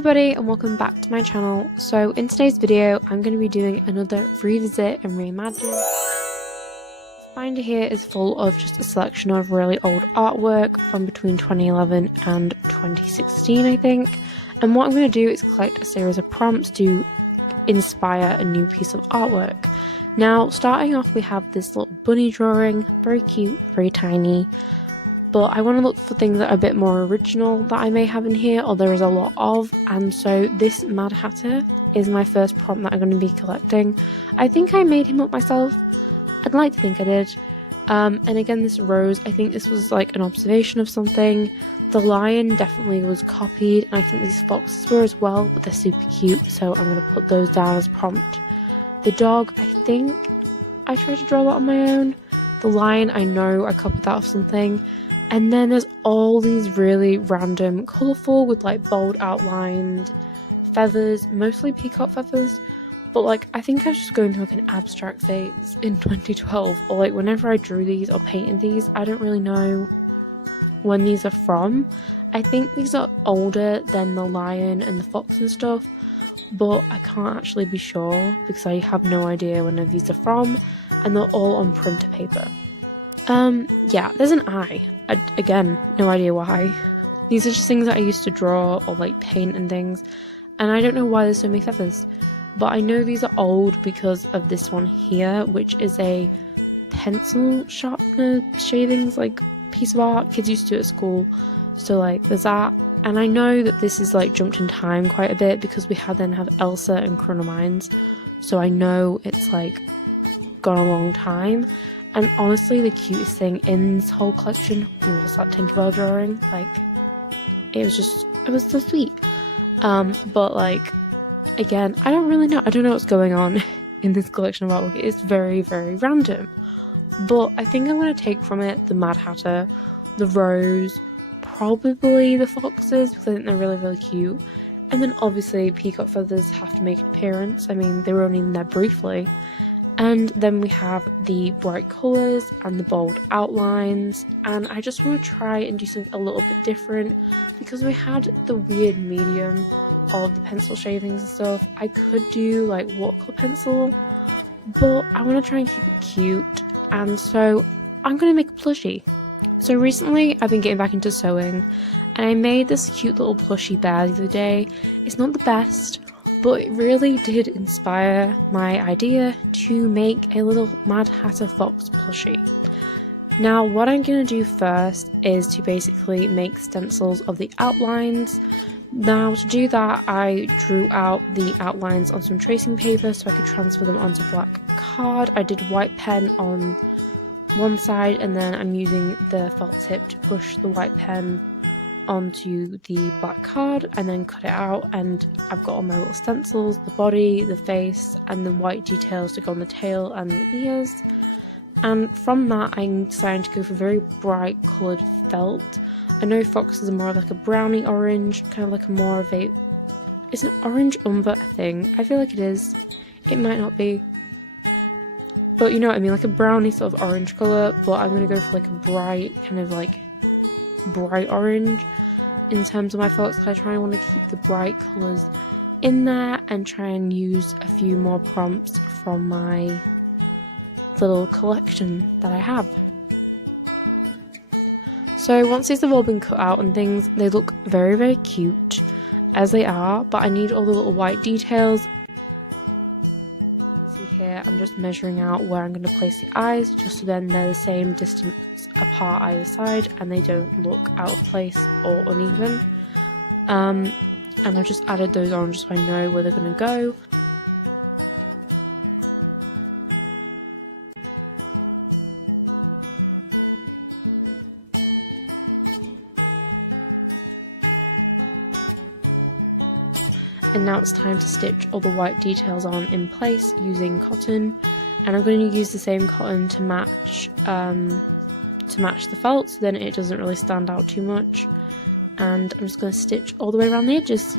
everybody and welcome back to my channel. So in today's video I'm going to be doing another revisit and reimagine. This binder here is full of just a selection of really old artwork from between 2011 and 2016 I think, and what I'm going to do is collect a series of prompts to inspire a new piece of artwork. Now starting off we have this little bunny drawing, very cute, very tiny. But I want to look for things that are a bit more original that I may have in here, or there is a lot of, and so this Mad Hatter is my first prompt that I'm going to be collecting. I think I made him up myself. I'd like to think I did. And again, this rose, I think this was like an observation of something. The lion definitely was copied, and I think these foxes were as well, but they're super cute, so I'm going to put those down as a prompt. The dog, I think I tried to draw that on my own. The lion, I know I copied that off something. And then there's all these really random, colourful with like bold outlined feathers, mostly peacock feathers. But like I think I was just going through like an abstract phase in 2012, or like whenever I drew these or painted these, I don't really know when these are from. I think these are older than the lion and the fox and stuff, but I can't actually be sure because I have no idea when these are from, and they're all on printer paper. Yeah, there's an eye. Again, no idea why. These are just things that I used to draw or like paint and things, and I don't know why there's so many feathers. But I know these are old because of this one here, which is a pencil sharpener shavings like piece of art kids used to do at school. So like there's that, and I know that this is like jumped in time quite a bit because we then have Elsa and Chronomines. So I know it's like gone a long time. And honestly, the cutest thing in this whole collection was that Tinkerbell drawing. Like, it was so sweet. But like, again, I don't really know. I don't know what's going on in this collection of artwork. It's very, very random. But I think I'm going to take from it the Mad Hatter, the rose, probably the foxes, because I think they're really, really cute. And then obviously peacock feathers have to make an appearance. I mean, they were only in there briefly. And then we have the bright colours and the bold outlines, and I just want to try and do something a little bit different because we had the weird medium of the pencil shavings and stuff. I could do like watercolour pencil, but I want to try and keep it cute, and so I'm going to make a plushie. So recently I've been getting back into sewing, and I made this cute little plushie bear the other day. It's not the best, but it really did inspire my idea to make a little Mad Hatter Fox plushie. Now what I'm going to do first is to basically make stencils of the outlines. Now to do that I drew out the outlines on some tracing paper so I could transfer them onto black card. I did white pen on one side, and then I'm using the felt tip to push the white pen onto the black card and then cut it out, and I've got all my little stencils, the body, the face, and the white details to go on the tail and the ears. And from that I'm deciding to go for very bright coloured felt. I know foxes are more of like a browny orange, kind of like a more of a, is an orange umber a thing? I feel like it is, it might not be, but you know what I mean, like a browny sort of orange colour, but I'm going to go for like a bright, kind of like bright orange in terms of my felt. I try and want to keep the bright colours in there and try and use a few more prompts from my little collection that I have. So once these have all been cut out and things, they look very, very cute as they are, but I need all the little white details. See here, I'm just measuring out where I'm going to place the eyes, just so then they're the same distance apart either side and they don't look out of place or uneven. And I've just added those on just so I know where they're going to go. And now it's time to stitch all the white details on in place using cotton, and I'm going to use the same cotton to match the felt, so then it doesn't really stand out too much. And I'm just going to stitch all the way around the edges.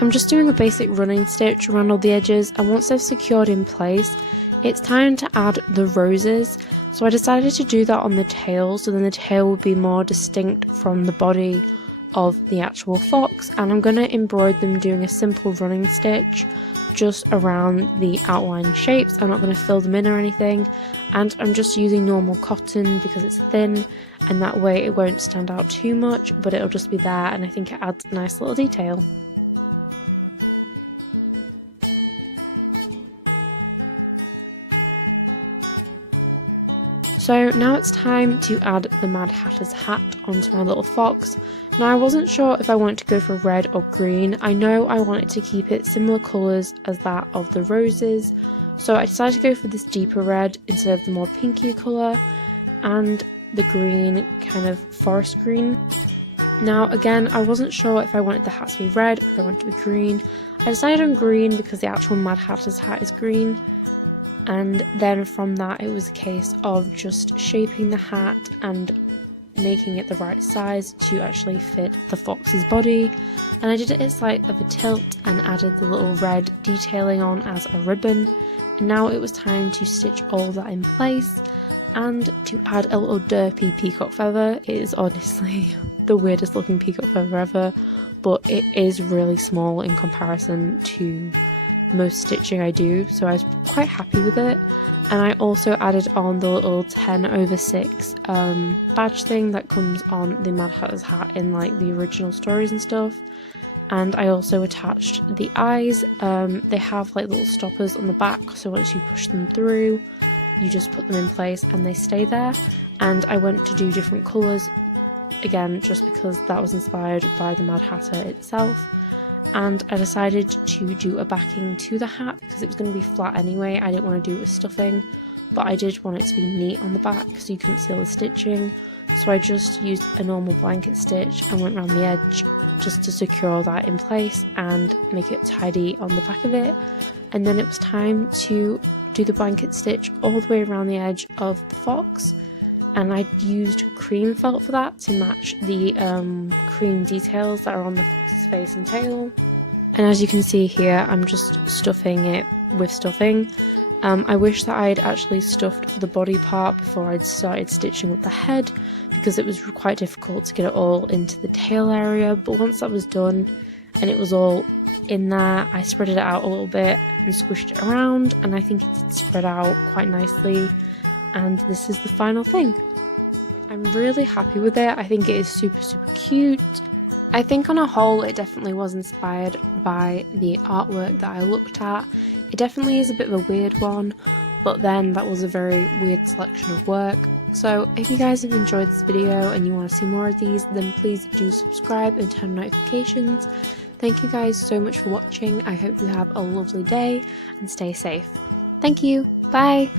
I'm just doing a basic running stitch around all the edges, and once they're secured in place, it's time to add the roses. So I decided to do that on the tail, so then the tail would be more distinct from the body of the actual fox, and I'm going to embroider them doing a simple running stitch just around the outline shapes. I'm not going to fill them in or anything, and I'm just using normal cotton because it's thin, and that way it won't stand out too much, but it'll just be there, and I think it adds a nice little detail. So now it's time to add the Mad Hatter's hat onto my little fox. Now I wasn't sure if I wanted to go for red or green. I know I wanted to keep it similar colours as that of the roses, so I decided to go for this deeper red instead of the more pinky colour, and the green, kind of forest green. Now again, I wasn't sure if I wanted the hat to be red or if I wanted it to be green. I decided on green because the actual Mad Hatter's hat is green. And then from that it was a case of just shaping the hat and making it the right size to actually fit the fox's body. And I did it at slight of a tilt and added the little red detailing on as a ribbon. And now it was time to stitch all that in place and to add a little derpy peacock feather. It is honestly the weirdest looking peacock feather ever, but it is really small in comparison to most stitching I do, so I was quite happy with it. And I also added on the little 10/6 badge thing that comes on the Mad Hatter's hat in like the original stories and stuff. And I also attached the eyes. They have like little stoppers on the back, so once you push them through you just put them in place and they stay there. And I went to do different colours again just because that was inspired by the Mad Hatter itself. And I decided to do a backing to the hat because it was going to be flat anyway. I didn't want to do it with stuffing, but I did want it to be neat on the back so you couldn't see all the stitching. So I just used a normal blanket stitch and went around the edge just to secure that in place and make it tidy on the back of it. And then it was time to do the blanket stitch all the way around the edge of the fox. And I used cream felt for that to match the cream details that are on the fox's face and tail. And as you can see here, I'm just stuffing it with stuffing. I wish that I'd actually stuffed the body part before I'd started stitching with the head, because it was quite difficult to get it all into the tail area. But once that was done and it was all in there, I spread it out a little bit and squished it around, and I think it did spread out quite nicely. And this is the final thing. I'm really happy with it. I think it is super cute. I think on a whole it definitely was inspired by the artwork that I looked at. It definitely is a bit of a weird one, but then that was a very weird selection of work. So if you guys have enjoyed this video and you want to see more of these, then please do subscribe and turn on notifications. Thank you guys so much for watching. I hope you have a lovely day and stay safe. Thank you. Bye.